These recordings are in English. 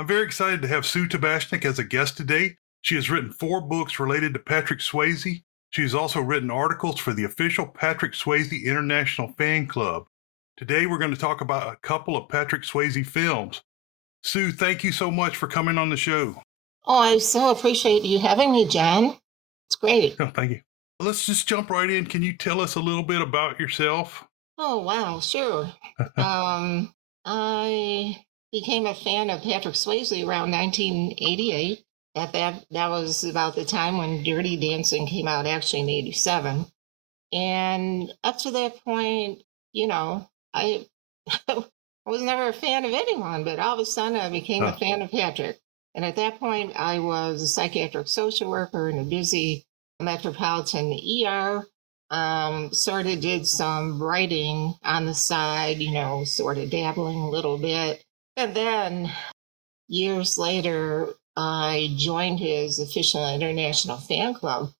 I'm very excited to have Sue Tabashnik as a guest today. She has written 4 books related to Patrick Swayze. She has also written articles for the official Patrick Swayze International Fan Club. Today, we're going to talk about a couple of Patrick Swayze films. Sue, thank you so much for coming on the show. Oh, I so appreciate you having me, John. It's great. Oh, thank you. Let's just jump right in. Can you tell us a little bit about yourself? Oh, wow, sure. I became a fan of Patrick Swayze around 1988. That was about the time when Dirty Dancing came out, actually in '87. And up to that point, I I was never a fan of anyone, but all of a sudden I became a Uh, fan of Patrick. And at that point, I was a psychiatric social worker in a busy metropolitan ER. Sort of did some writing on the side, sort of dabbling a little bit. And then years later, I joined his official international fan club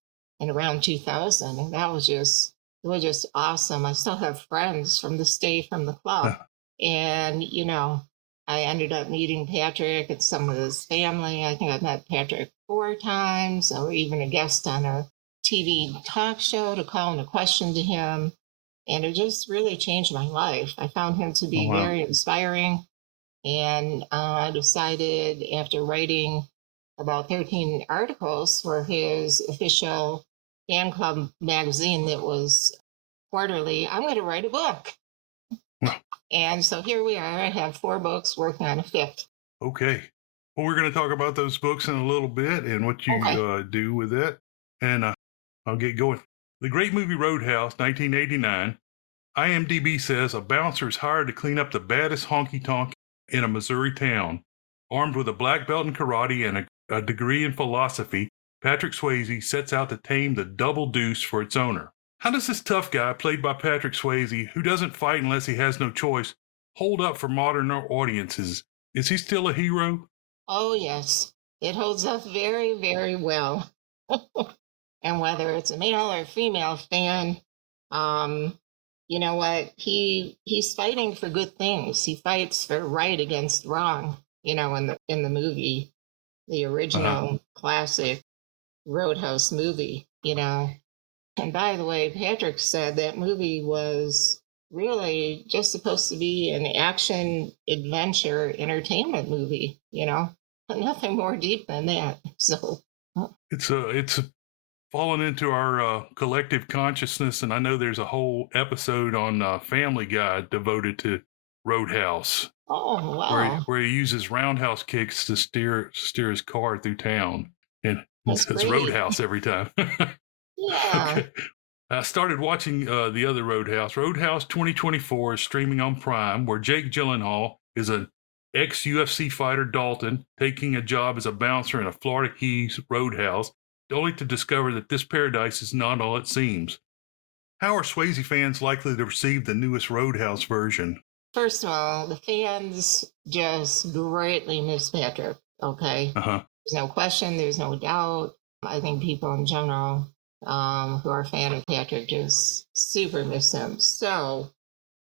in around 2000, and it was just awesome. I still have friends from this day from the club, uh, and I ended up meeting Patrick and some of his family. I think I've met Patrick 4 times, or even a guest on a TV talk show to call in a question to him, and it just really changed my life. I found him to oh, be wow. very inspiring, and I decided after writing about 13 articles for his official fan club magazine that was quarterly, I'm going to write a book. And so here we are. I have 4 books working on a fifth. Okay. Well, we're going to talk about those books in a little bit and what Okay. you do with it. And I'll get going. The great movie Roadhouse, 1989. IMDb says a bouncer is hired to clean up the baddest honky tonk in a Missouri town. Armed with a black belt in karate and a degree in philosophy, Patrick Swayze sets out to tame the double deuce for its owner. How does this tough guy, played by Patrick Swayze, who doesn't fight unless he has no choice, hold up for modern audiences? Is he still a hero? Oh, yes. It holds up very, very well. And whether it's a male or female fan, um, you know what? He's fighting for good things. He fights for right against wrong, in the movie, the Uh huh. original classic Roadhouse movie, And by the way, Patrick said that movie was really just supposed to be an action adventure entertainment movie, Nothing more deep than that. So, It's fallen into our collective consciousness, and I know there's a whole episode on Family Guy devoted to Roadhouse, oh, where wow. he uses roundhouse kicks to steer his car through town, and it That's says great. Roadhouse every time. Yeah. Okay, I started watching the other Roadhouse. Roadhouse 2024 is streaming on Prime, where Jake Gyllenhaal is an ex UFC fighter Dalton taking a job as a bouncer in a Florida Keys roadhouse, only to discover that this paradise is not all it seems. How are Swayze fans likely to receive the newest Roadhouse version? First of all, the fans just greatly miss Patrick. Okay. Uh huh. There's no question, there's no doubt. I think people in general who are a fan of Patrick just super miss him. So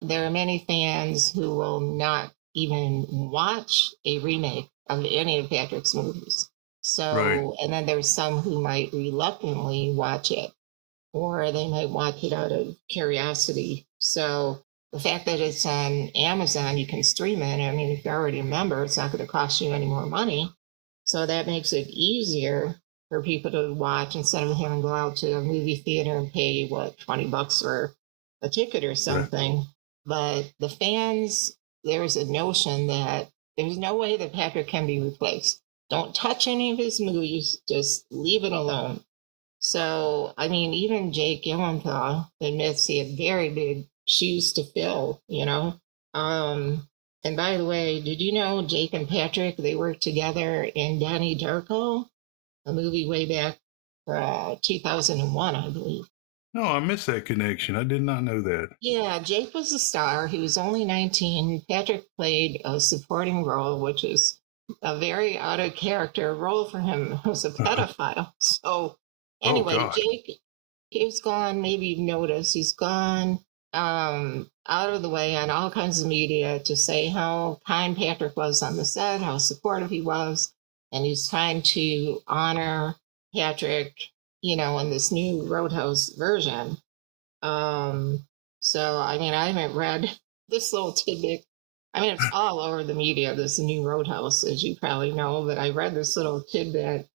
there are many fans who will not even watch a remake of any of Patrick's movies. Right. So, and then there's some who might reluctantly watch it, or they might watch it out of curiosity. So, the fact that it's on Amazon, you can stream it. I mean, if you're already a member, it's not going to cost you any more money. So that makes it easier for people to watch instead of having to go out to a movie theater and pay, what, $20 for a ticket or Right. something. But the fans, there's a notion that there's no way that Patrick can be replaced. Don't touch any of his movies, just leave it alone. So, I mean, even Jake Gyllenhaal admits he had very big shoes to fill. And by the way, did you know Jake and Patrick, they worked together in Donnie Darko, a movie way back 2001, I believe. No, I missed that connection. I did not know that. Yeah, Jake was a star. He was only 19. Patrick played a supporting role, which is a very out of character role for him as a pedophile. So, Oh, anyway, God. Jake, he's gone. Maybe you've noticed he's gone out of the way on all kinds of media to say how kind Patrick was on the set, how supportive he was, and he's trying to honor Patrick, in this new Roadhouse version. Um, so, I mean, I haven't read this little tidbit. I mean, it's all over the media, this new Roadhouse, as you probably know, but I read this little tidbit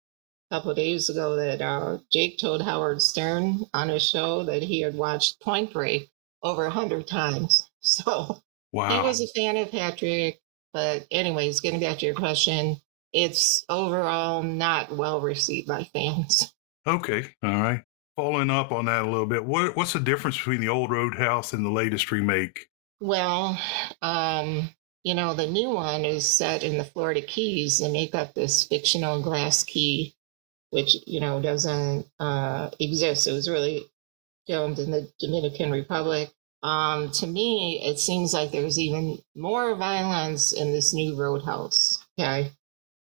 a couple of days ago that Jake told Howard Stern on his show that he had watched Point Break over 100 times. So he Wow. was a fan of Patrick. But, anyways, getting back to your question, it's overall not well received by fans. Okay. All right. Following up on that a little bit, what's the difference between the old Roadhouse and the latest remake? Well, um, the new one is set in the Florida Keys and make up this fictional glass key, which, doesn't exist. It was really filmed in the Dominican Republic. To me, it seems like there's even more violence in this new Roadhouse. Okay.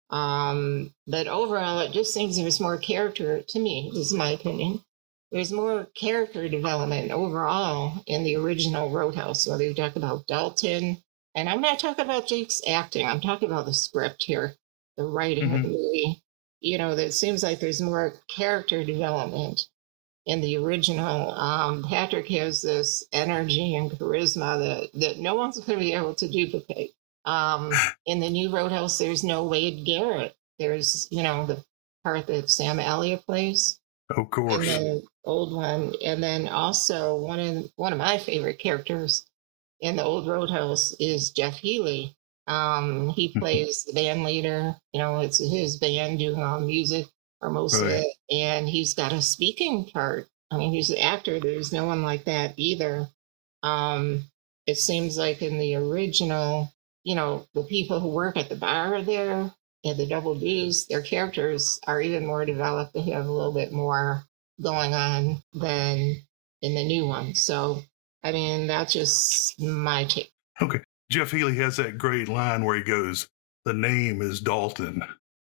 But overall, it just seems there's more character to me. This is my opinion. There's more character development overall in the original Roadhouse. Whether you talk about Dalton, and I'm not talking about Jake's acting. I'm talking about the script here, the writing of the Mm-hmm. movie. That seems like there's more character development in the original. Patrick has this energy and charisma that no one's going to be able to duplicate. In the new Roadhouse, there's no Wade Garrett. There's, the part that Sam Elliott plays Of in course. the old one, and then also one of my favorite characters in the old Roadhouse is Jeff Healey. He plays the band leader. It's his band doing all the music or most of Right. it, and he's got a speaking part. I mean, he's an actor. There's no one like that either. Um, it seems like in the original, the people who work at the bar there and the double D's, their characters are even more developed. They have a little bit more going on than in the new one. So, I mean, that's just my take. Okay. Jeff Healey has that great line where he goes, "The name is Dalton,"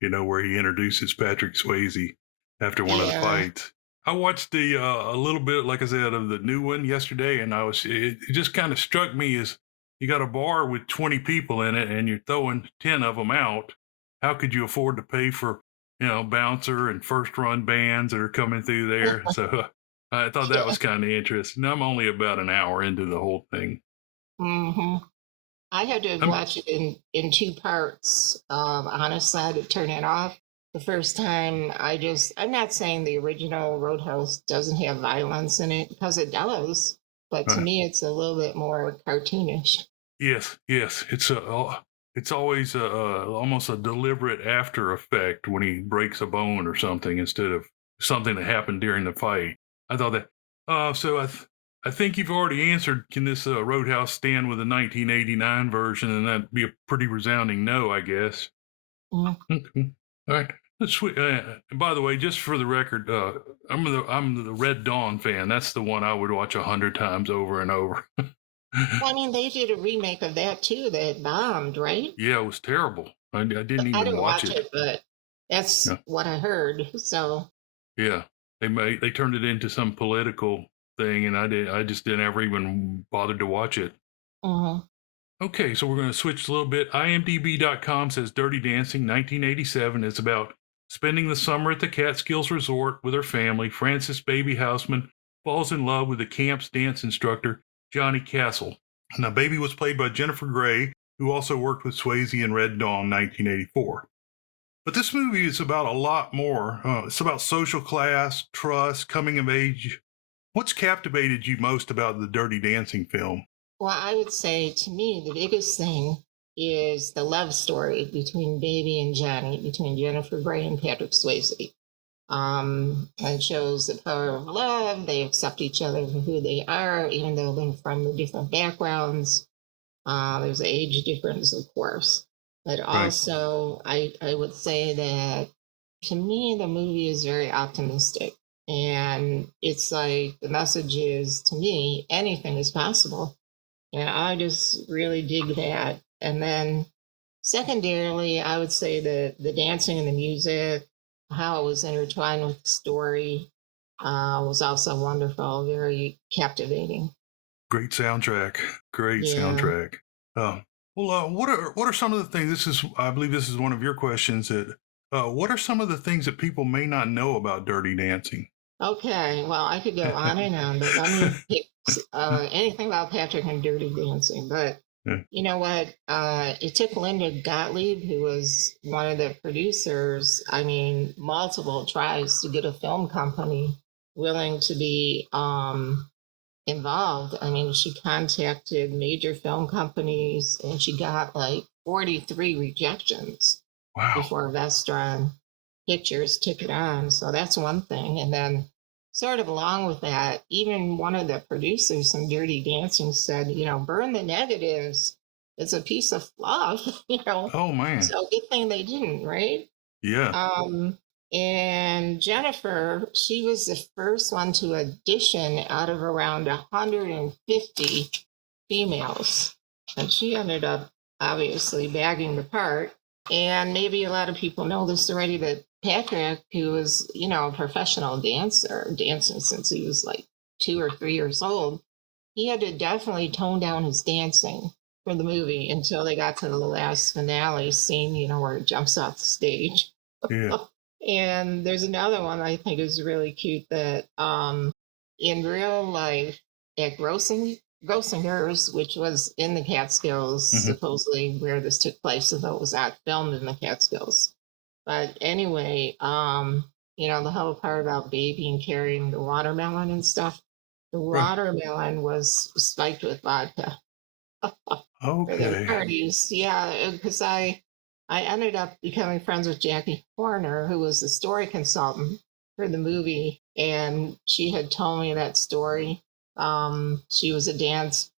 where he introduces Patrick Swayze after one of the Yeah. fights. I watched a little bit, like I said, of the new one yesterday, and it just kind of struck me as you got a bar with 20 people in it and you're throwing 10 of them out. How could you afford to pay for, bouncer and first run bands that are coming through there? So I thought that Yeah. was kind of interesting. I'm only about an hour into the whole thing. hmm I had to I'm, watch it in two parts. Honestly, I had to turn it off. The first time, I'm not saying the original Roadhouse doesn't have violence in it, because it does, but to uh, me, it's a little bit more cartoonish. Yes, yes. It's always almost a deliberate after effect when he breaks a bone or something instead of something that happened during the fight. I thought that. I think you've already answered. Can this Roadhouse stand with the 1989 version? And that'd be a pretty resounding no, I guess. Mm. Okay. All right. And by the way, just for the record, I'm the Red Dawn fan. That's the one I would watch 100 times over and over. Well, I mean, they did a remake of that too that bombed, right? Yeah, it was terrible. I didn't I even didn't watch watch it. it, but that's No. what I heard. So, Yeah, they turned it into some political thing, and I just didn't ever even bothered to watch it. mhm. Okay, so we're going to switch a little bit. IMDb.com says Dirty Dancing 1987 is about spending the summer at the Catskills Resort with her family. Frances Baby Houseman falls in love with the camp's dance instructor, Johnny Castle. Now, Baby was played by Jennifer Grey, who also worked with Swayze in Red Dawn 1984. But this movie is about a lot more. It's about social class, trust, coming of age. What's captivated you most about the Dirty Dancing film? Well, I would say to me, the biggest thing is the love story between Baby and Johnny, between Jennifer Grey and Patrick Swayze. It shows the power of love. They accept each other for who they are, even though they're from the different backgrounds. There's an age difference, of course. But Right. also, I would say that to me, the movie is very optimistic. And it's like the message is to me, anything is possible. And I just really dig that. And then secondarily, I would say that the dancing and the music, how it was intertwined with the story, was also wonderful, very captivating. Great soundtrack. Great Yeah. soundtrack. What are some of the things? This is, I believe, this is one of your questions. That what are some of the things that people may not know about Dirty Dancing? Okay, well, I could go on and on, but let me pick anything about Patrick and Dirty Dancing. But Yeah. you know what? It took Linda Gottlieb, who was one of the producers, I mean, multiple tries to get a film company willing to be involved. I mean, she contacted major film companies and she got like 43 rejections Wow. before Vestron Pictures took it on. So that's one thing. And then, sort of along with that, even one of the producers from Dirty Dancing said, burn the negatives. It's a piece of fluff. Oh man. So good thing they didn't, right? Yeah. Um, and Jennifer, she was the first one to audition out of around 150 females. And she ended up obviously bagging the part. And maybe a lot of people know this already, but Patrick, who was, a professional dancer, dancing since he was like 2 or 3 years old, he had to definitely tone down his dancing for the movie until they got to the last finale scene, where it jumps off the stage. Yeah. And there's another one I think is really cute that in real life at Grossinger's, which was in the Catskills, Hmm. supposedly where this took place, although it was not filmed in the Catskills. But anyway, the whole part about baby and carrying the watermelon and stuff, the Right. watermelon was spiked with vodka for their Okay. parties. Yeah, because I ended up becoming friends with Jackie Horner, who was the story consultant for the movie, and she had told me that story. She was a dance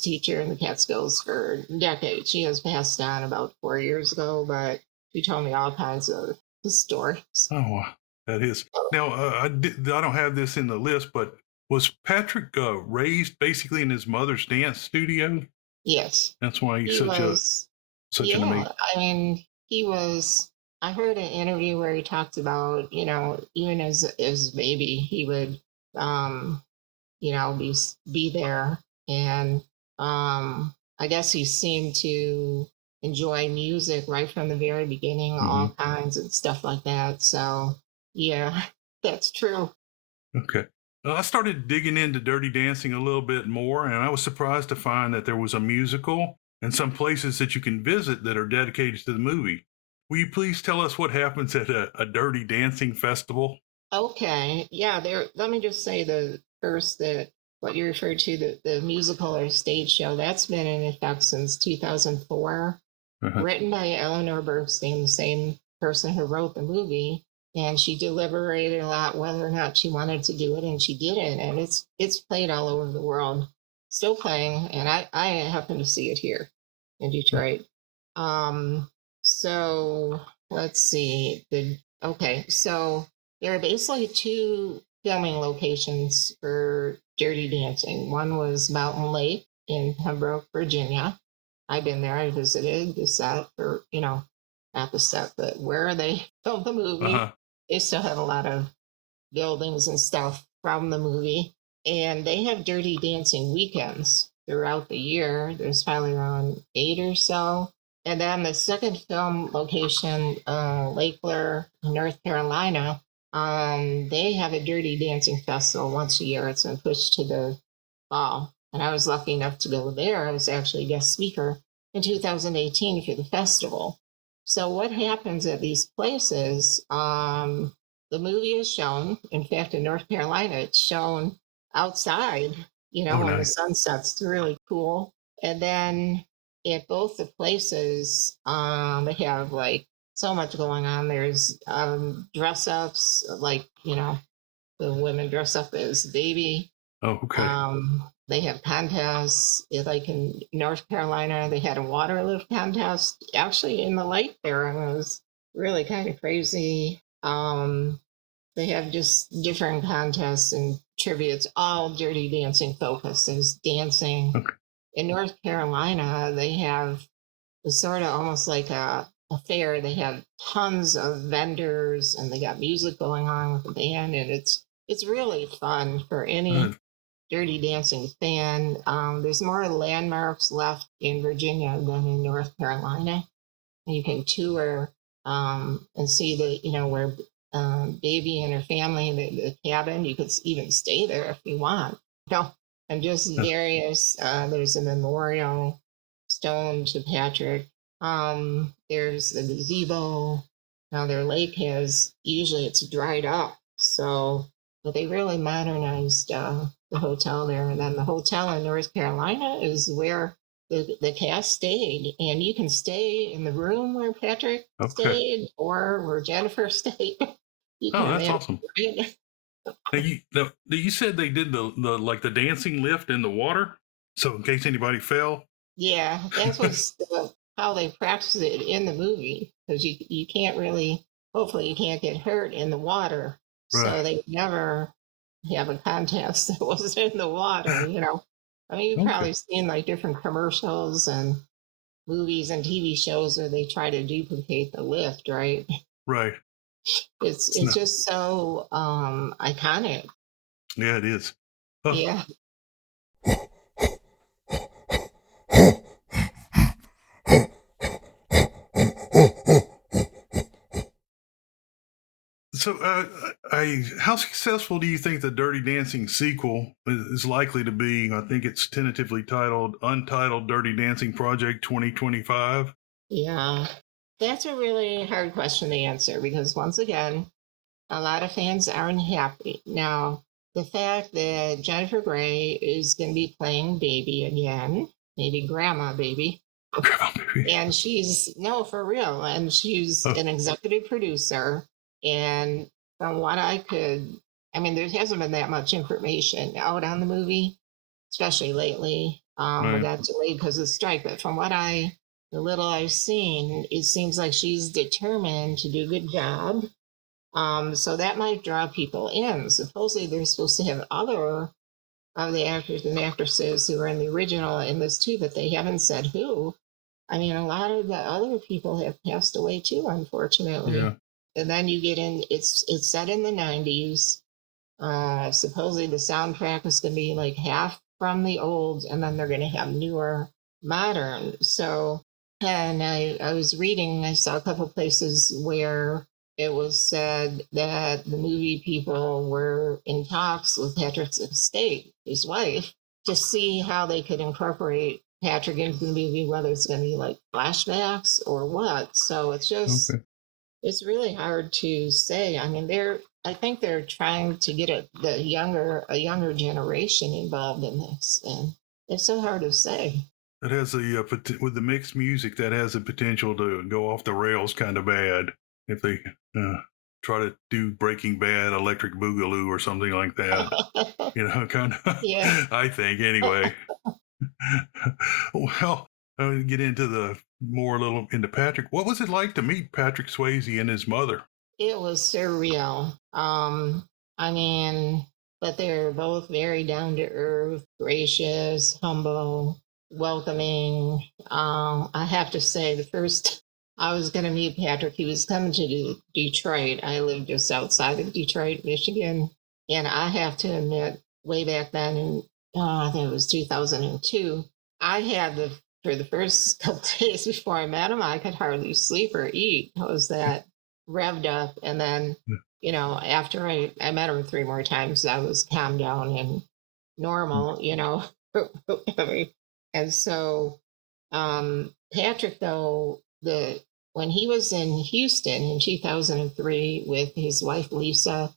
teacher in the Catskills for decades. She has passed on about 4 years ago, but she told me all kinds of stories. Oh, wow. That is. Now, I don't have this in the list, but was Patrick raised basically in his mother's dance studio? Yes, That's why he's he was. such an amazing. Yeah, I mean, he was. I heard an interview where he talked about, even as a baby, he would, um, be there, and I guess he seemed to enjoy music right from the very beginning, all Hmm. kinds and stuff like that. So, yeah, that's true. Okay. I started digging into Dirty Dancing a little bit more, and I was surprised to find that there was a musical and some places that you can visit that are dedicated to the movie. Will you please tell us what happens at a Dirty Dancing festival? Okay. Yeah, there let me just say the first that what you referred to, the musical or stage show, that's been in effect since 2004. Uh-huh. Written by Eleanor Bergstein, the same person who wrote the movie. And she deliberated a lot whether or not she wanted to do it, and she did it. And it's played all over the world, still playing. And I happen to see it here in Detroit. Um, so let's see. Okay, so there are basically two filming locations for Dirty Dancing. One was Mountain Lake in Pembroke, Virginia. I've been there. I visited the set, or not the set, but where they filmed the movie. Uh-huh. They still have a lot of buildings and stuff from the movie, and they have Dirty Dancing weekends throughout the year. There's probably around 8 or so. And then the second film location, Lake Blair, North Carolina, they have a Dirty Dancing festival once a year. It's been pushed to the fall. And I was lucky enough to go there. I was actually a guest speaker in 2018 for the festival. So what happens at these places? The movie is shown. In fact, in North Carolina, it's shown outside. Oh, When the nice. sun sets. It's really cool. And then at both the places, they have like so much going on. There's dress ups, like the women dress up as baby. Oh, okay. They have contests. Like in North Carolina, they had a water lift contest actually in the lake there, and it was really kind of crazy. They have just different contests and trivia. It's all Dirty Dancing focused. There's dancing. Okay. In North Carolina, they have it's sort of almost like a fair. They have tons of vendors and they got music going on with the band, and it's really fun for Uh, any Dirty Dancing fan. There's more landmarks left in Virginia than in North Carolina. And you can tour and see where Baby and her family, the cabin. You could even stay there if you want. No, and just various. There's a memorial stone to Patrick. There's the gazebo. Now their lake has usually it's dried up, so but they really modernized the hotel there. And then the hotel in North Carolina is where the cast stayed, and you can stay in the room where Patrick Okay. stayed or where Jennifer stayed. You Oh, can that's imagine, awesome. right? You said they did the like the dancing lift in the water, so in case anybody fell. Yeah, that's what's how they practice it in the movie because you can't really. Hopefully, you can't get hurt in the water. Right. So they never have a contest that was in the water. I mean, you've Okay. probably seen like different commercials and movies and TV shows where they try to duplicate the lift, right? Right. It's just so iconic. Yeah, it is. Oh, Yeah. so, how successful do you think the Dirty Dancing sequel is likely to be? I think it's tentatively titled Untitled Dirty Dancing Project 2025. Yeah. That's a really hard question to answer because once again, a lot of fans aren't happy. Now, the fact that Jennifer Grey is going to be playing Baby again, maybe Grandma Baby, and she's, no, for real, and she's Oh, an executive producer. And from what I mean, there hasn't been that much information out on the movie, especially lately. We right. got delayed because of the strike, but the little I've seen, it seems like she's determined to do a good job. So that might draw people in. Supposedly, they're supposed to have other of the actors and actresses who were in the original in this too, but they haven't said who. I mean, a lot of the other people have passed away too, unfortunately. Yeah. And then you get in. It's set in the '90s. Supposedly, the soundtrack is going to be like half from the old, and then they're going to have newer, modern. So, and I was reading. I saw a couple places where it was said that the movie people were in talks with Patrick's estate, his wife, to see how they could incorporate Patrick into the movie, whether it's going to be like flashbacks or what. So Okay. it's really hard to say. I mean, I think they're trying to get a younger generation involved in this, and it's so hard to say. That has with the mixed music that has the potential to go off the rails kind of bad if they uh, try to do Breaking Bad, Electric Boogaloo, or something like that. Kind of. Yeah. I think anyway. Well, get into the more a little into Patrick. What was it like to meet Patrick Swayze and his mother? It was surreal. I mean, but they're both very down to earth, gracious, humble, welcoming. I have to say, the first I was going to meet Patrick, he was coming to Detroit. I live just outside of Detroit, Michigan. And I have to admit, way back then, in I think it was 2002, I had for the first couple days before I met him, I could hardly sleep or eat. I was that revved up. And then, after I met him three more times, I was calmed down and normal, and so Patrick, though, when he was in Houston in 2003 with his wife Lisa,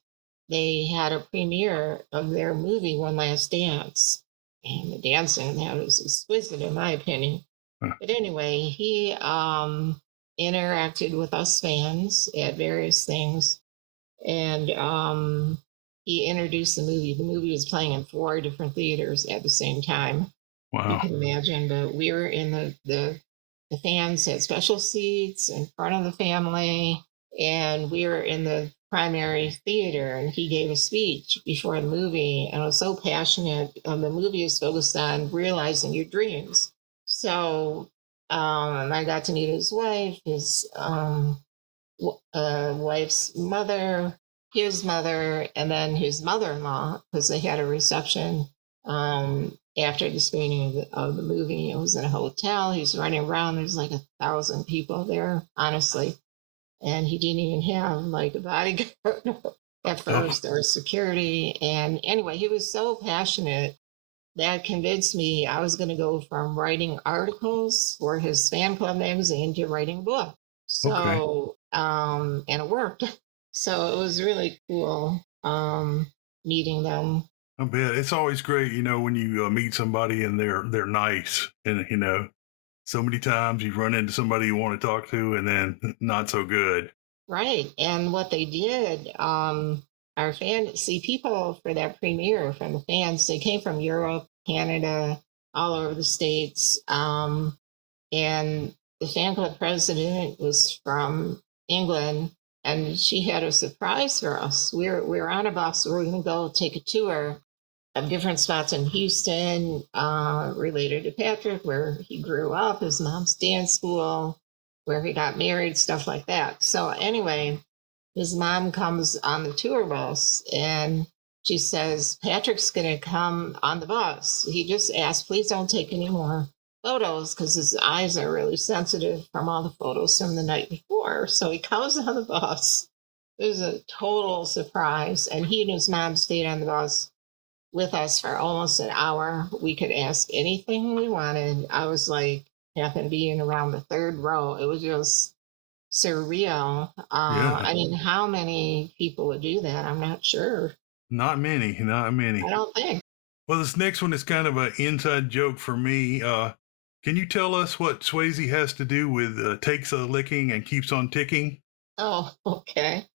they had a premiere of their movie One Last Dance, and the dancing in that was exquisite in my opinion. But anyway, he interacted with us fans at various things, and he introduced the movie. The movie was playing in four different theaters at the same time. You Wow. can imagine, but we were in the fans had special seats in front of the family, and we were in the primary theater, and he gave a speech before the movie, and it was so passionate. The movie is focused on realizing your dreams. So, and I got to meet his wife, his wife's mother, his mother, and then his mother-in-law, because they had a reception After the screening of the movie. It was in a hotel. He's running around. There's like 1,000 people there, honestly. And he didn't even have like a bodyguard at Oh, first or security. And anyway, he was so passionate that convinced me I was going to go from writing articles for his fan club magazine to writing a book. okay. So, and it worked. So it was really cool meeting them. I bet it's always great, when you meet somebody and they're nice, and so many times you've run into somebody you want to talk to, and then not so good. Right. And what they did, our fans, see, people for that premiere from the fans, they came from Europe, Canada, all over the States. And the fan club president was from England, and she had a surprise for us. We were on a bus. We were going to go take a tour of different spots in Houston related to Patrick, where he grew up, his mom's dance school, where he got married, stuff like that. So, anyway, his mom comes on the tour bus and she says, Patrick's going to come on the bus. He just asked, please don't take any more photos because his eyes are really sensitive from all the photos from the night before. So he comes on the bus. It was a total surprise. And he and his mom stayed on the bus with us for almost an hour. We could ask anything we wanted. I was like, happened being around the third row. It was just surreal. Yeah, I mean, how many people would do that? I'm not sure. not many, not I many. don't think. Well, this next one is kind of an inside joke for me. Can you tell us what Swayze has to do with takes a licking and keeps on ticking? Oh, okay.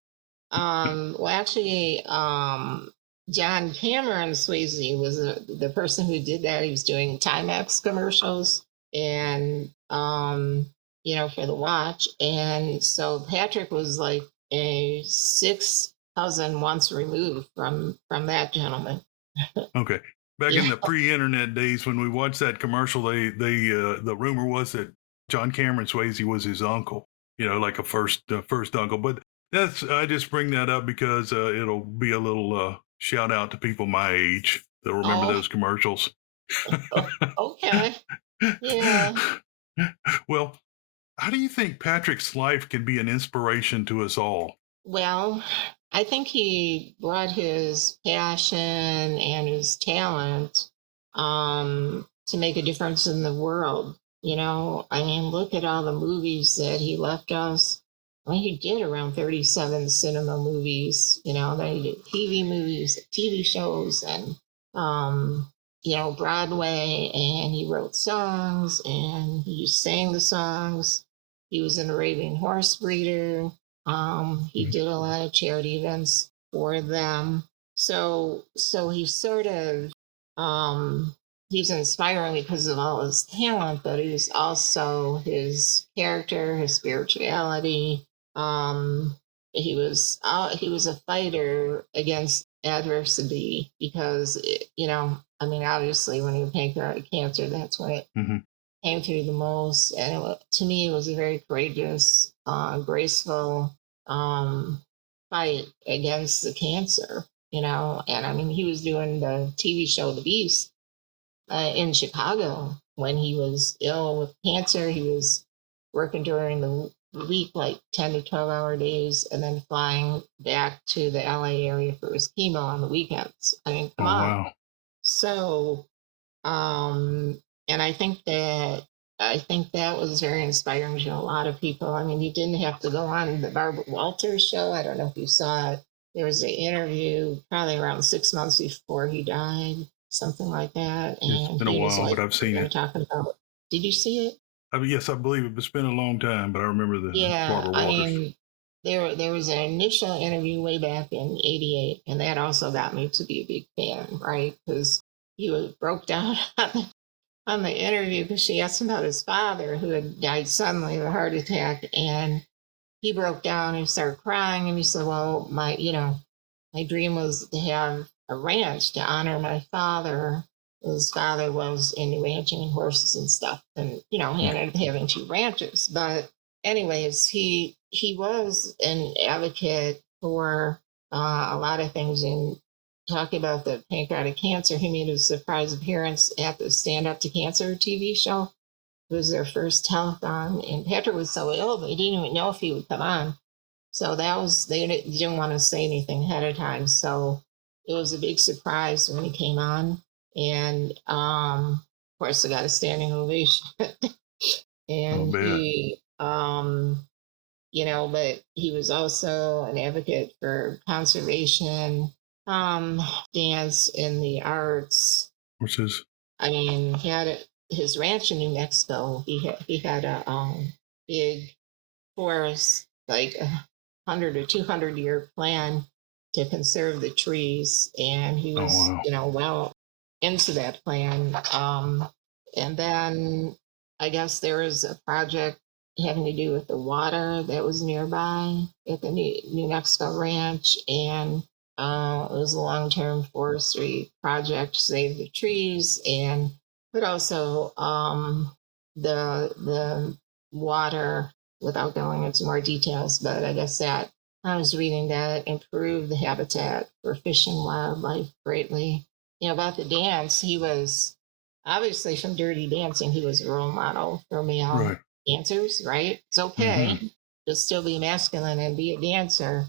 Well, actually, John Cameron Swayze was the person who did that. He was doing Timex commercials and, for the watch. And so Patrick was like a sixth cousin once removed from that gentleman. Okay. Back in Yeah. the pre-internet days when we watched that commercial, the rumor was that John Cameron Swayze was his uncle, like a first uncle. But I just bring that up because it'll be a little shout out to people my age. They'll remember Oh, those commercials. okay. Yeah. Well, how do you think Patrick's life can be an inspiration to us all? Well, I think he brought his passion and his talent to make a difference in the world. I mean, look at all the movies that he left us. I mean, he did around 37 cinema movies. Then he did TV movies, TV shows, and Broadway. And he wrote songs, and he sang the songs. He was an Arabian horse breeder. He did a lot of charity events for them. So he sort of he's inspiring because of all his talent, but he's also his character, his spirituality. Um, he was a fighter against adversity because I mean, obviously, when he had pancreatic cancer, that's when it Hmm. came through the most. And to me, it was a very courageous, graceful fight against the cancer, And I mean, he was doing the TV show The Beast in Chicago when he was ill with cancer. He was working during the week, like 10 to 12-hour days, and then flying back to the LA area for his chemo on the weekends. I mean, come Oh on. wow. So, um, and I think that was very inspiring to a lot of people. I mean, he didn't have to go on the Barbara Walters show. I don't know if you saw it. There was an interview probably around 6 months before he died, something like that. It's And been a he was while, but like, I've seen it. talking about, did you see it? I mean, yes, I believe it. It's been a long time, but I remember the Yeah. Barbara I Walters. mean, there was an initial interview way back in '88, and that also got me to be a big fan, right? Because he was broke down on the interview because she asked him about his father who had died suddenly of a heart attack, and he broke down and started crying, and he said, well, my dream was to have a ranch to honor my father. His father was into ranching and horses and stuff, and he ended up having two ranches. But anyways, he was an advocate for a lot of things in talking about the pancreatic cancer, he made a surprise appearance at the Stand Up to Cancer TV show. It was their first telethon, and Patrick was so ill they didn't even know if he would come on. So that was they didn't want to say anything ahead of time. So it was a big surprise when he came on, and of course I got a standing ovation. I'll And bet. he but he was also an advocate for conservation, dance and the arts. Which is, I mean, he had his ranch in New Mexico. He had a big forest, like 100 or 200 year plan to conserve the trees, and he oh, was, wow. well into that plan. And then I guess there was a project having to do with the water that was nearby at the New Mexico ranch, and it was a long-term forestry project to save the trees, and but also the water. Without going into more details, but I guess that I was reading that improved the habitat for fish and wildlife greatly. About the dance, he was obviously from Dirty Dancing. He was a role model for male Right. dancers, right? It's okay Mm-hmm. to still be masculine and be a dancer.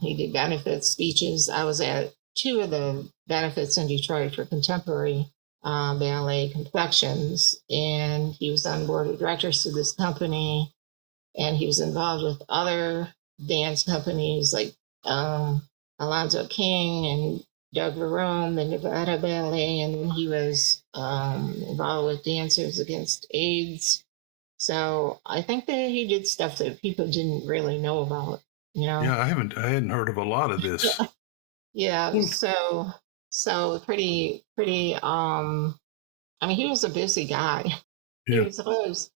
He did benefit speeches. I was at two of the benefits in Detroit for contemporary ballet complexions, and he was on board of directors to this company, and he was involved with other dance companies like Alonzo King and Doug Verone, the Nevada Ballet, and he was involved with Dancers Against AIDS. So I think that he did stuff that people didn't really know about, you know. Yeah, I hadn't heard of a lot of this. Yeah, Hmm. so pretty I mean, he was a busy guy. He Yeah, was always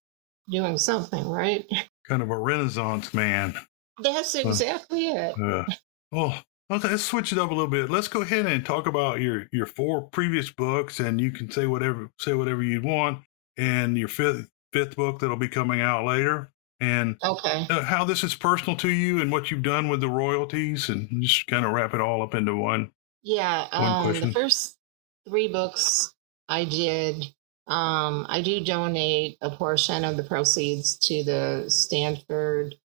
doing something, right? kind of a Renaissance man. That's Uh, exactly it. uh, oh, okay. Let's switch it up a little bit. Let's go ahead and talk about your four previous books, and you can say whatever you want, and your fifth book that'll be coming out later, and Okay. how this is personal to you and what you've done with the royalties, and just kind of wrap it all up into Yeah, one the question. first three books I did, I do donate a portion of the proceeds to the Stanford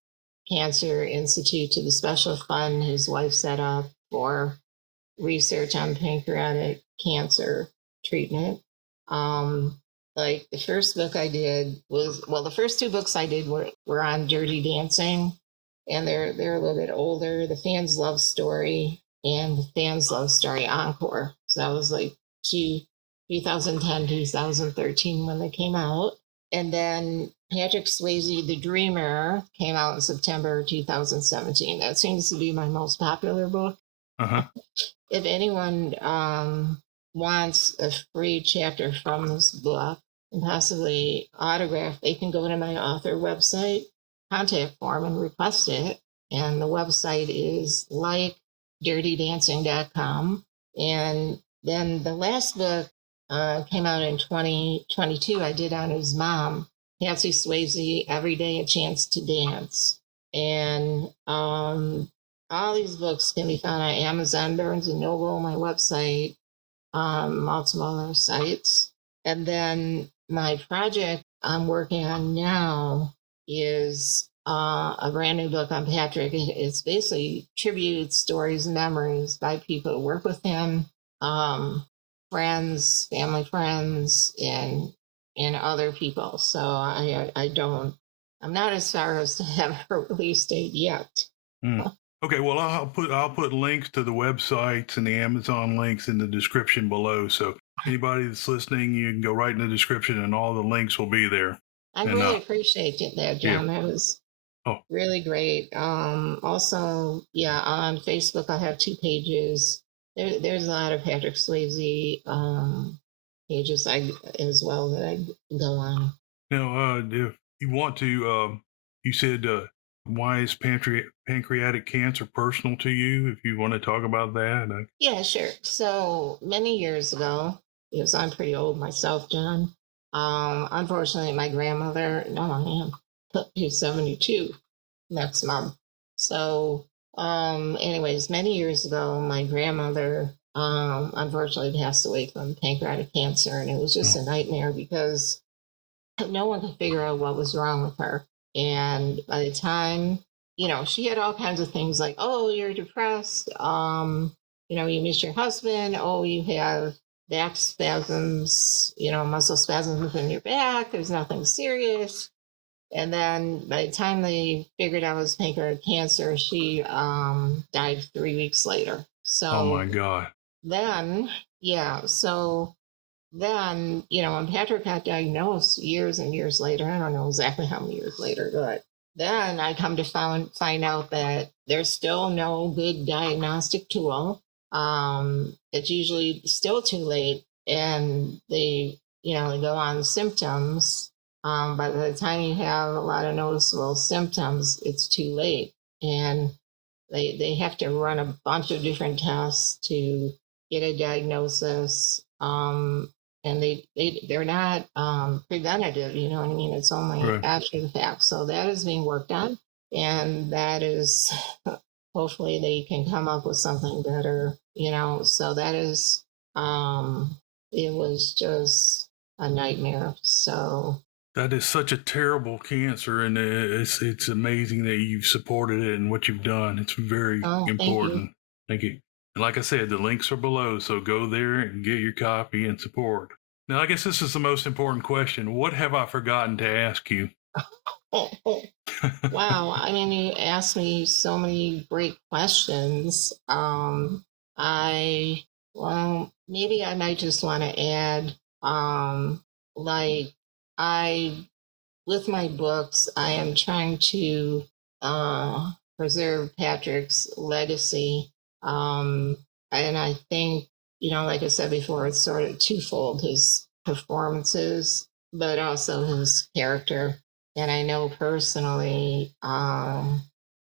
Cancer Institute, to the special fund his wife set up for research on pancreatic cancer treatment. Um, like the first book I did was, well, the first two books I did were on Dirty Dancing, and they're a little bit older. The Fans Love Story and the Fans Love Story Encore. So that was like 2010, 2013 when they came out. And then Patrick Swayze, The Dreamer, came out in September 2017. That seems to be my most popular book. Uh huh. If anyone wants a free chapter from this book and possibly autograph, they can go to my author website, contact form, and request it. And the website is likedirtydancing.com. And then the last book came out in 2022. I did on his mom, Patsy Swayze, Every Day a Chance to Dance. And all these books can be found on Amazon, Barnes and Noble, my website, multiple other sites. And then my project I'm working on now is a brand new book on Patrick. It's basically tribute stories and memories by people who work with him, friends, family friends, and other people. So I'm not as far as to have a release date yet. Mm. Okay, well, I'll put links to the websites and the Amazon links in the description below. So anybody that's listening, you can go right in the description, and all the links will be there. I And really appreciate that, yeah. John. That was Oh, really great. Also, yeah, on Facebook, I have two pages. There's a lot of Patrick Swayze pages as well that I go on. now, if you want to, you said, why is pancreatic cancer personal to you? If you want to talk about that, Yeah, sure. So many years ago, because I'm pretty old myself, John. Unfortunately, my grandmother, no, I am, she's 72 next month. So Anyways, many years ago, my grandmother unfortunately passed away from pancreatic cancer, and it was just Oh, a nightmare because no one could figure out what was wrong with her. And by the time, she had all kinds of things like, oh, you're depressed. You miss your husband. Oh, you have back spasms, muscle spasms within your back. There's nothing serious. And then by the time they figured out it was pancreatic cancer, she died 3 weeks later. oh my So God. then, yeah, so then, when Patrick got diagnosed years and years later, I don't know exactly how many years later, but then I come to find out that there's still no good diagnostic tool. It's usually still too late, and they go on symptoms. By the time you have a lot of noticeable symptoms, it's too late, and they have to run a bunch of different tests to get a diagnosis. And they're not preventative, you know what I mean? It's only Right. after the fact. So that is being worked on, and that is hopefully they can come up with something better, So that is it was just a nightmare. So That is such a terrible cancer, and it's amazing that you've supported it and what you've done. It's very oh, thank you. important. Thank you. And like I said, the links are below, so go there and get your copy and support. Now, I guess this is the most important question. What have I forgotten to ask you? Wow, I mean, you asked me so many great questions. I, well, maybe I might just want to add, like, I, with my books, I am trying to preserve Patrick's legacy. Um, and I think, like I said before, it's sort of twofold, his performances, but also his character. And I know personally,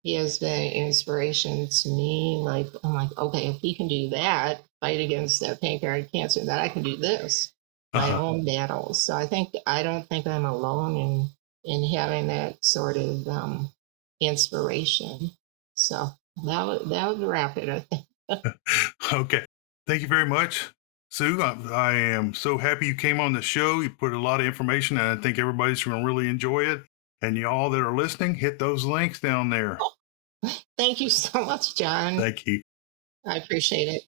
he has been an inspiration to me. Like, I'm like, okay, if he can do that, fight against that pancreatic cancer, that I can do this, my Uh-huh. own battles. So I don't think I'm alone in having that sort of inspiration. So that would wrap it, I think. Okay. Thank you very much, Sue. I am so happy you came on the show. You put a lot of information, and I think everybody's going to really enjoy it. And y'all that are listening, hit those links down there. Thank you so much, John. Thank you. I appreciate it.